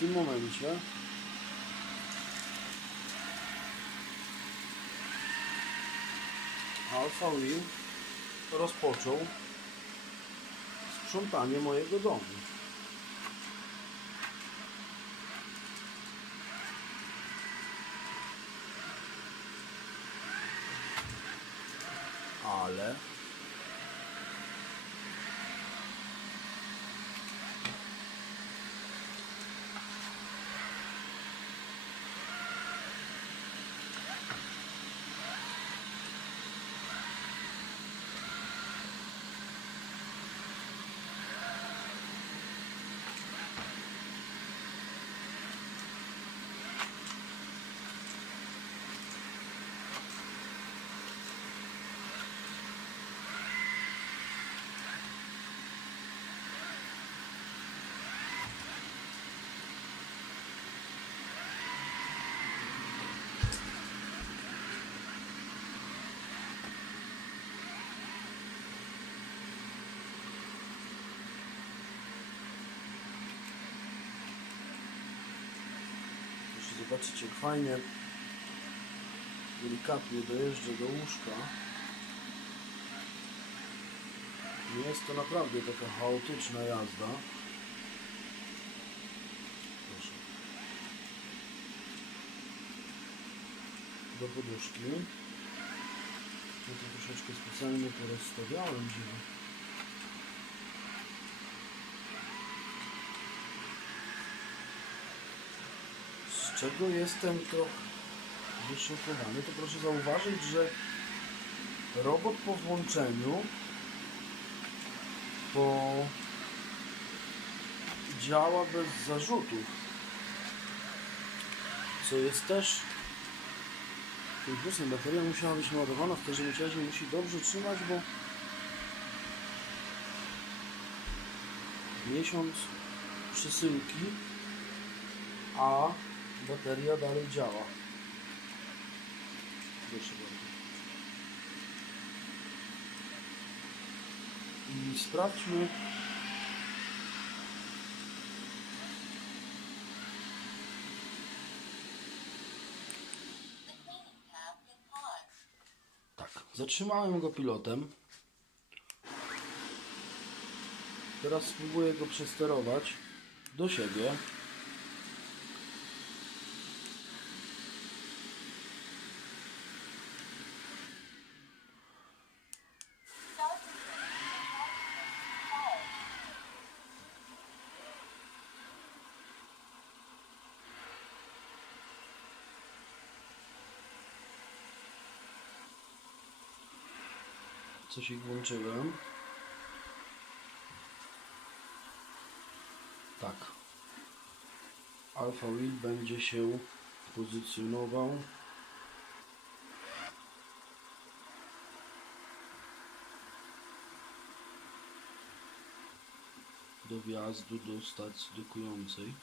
tym momencie Alfa Wheel rozpoczął sprzątanie mojego domu. Ale zobaczycie, jak fajnie, delikatnie dojeżdżę do łóżka. Nie jest to naprawdę taka chaotyczna jazda. Proszę. Do poduszki. Ja to troszeczkę specjalnie porozstawiałem, żeby z czego jestem to wyszokowany, to proszę zauważyć, że robot po włączeniu działa bez zarzutów, co jest też tym plusem. Bateria musiała być naładowana, w każdym razie musi dobrze trzymać, bo miesiąc przesyłki, a bateria dalej działa. Proszę bardzo. I sprawdźmy, tak, zatrzymałem go pilotem. Teraz spróbuję go przesterować do siebie. Coś ich włączyłem. Tak. Alfa Wheel będzie się pozycjonował do wjazdu do stacji dokującej.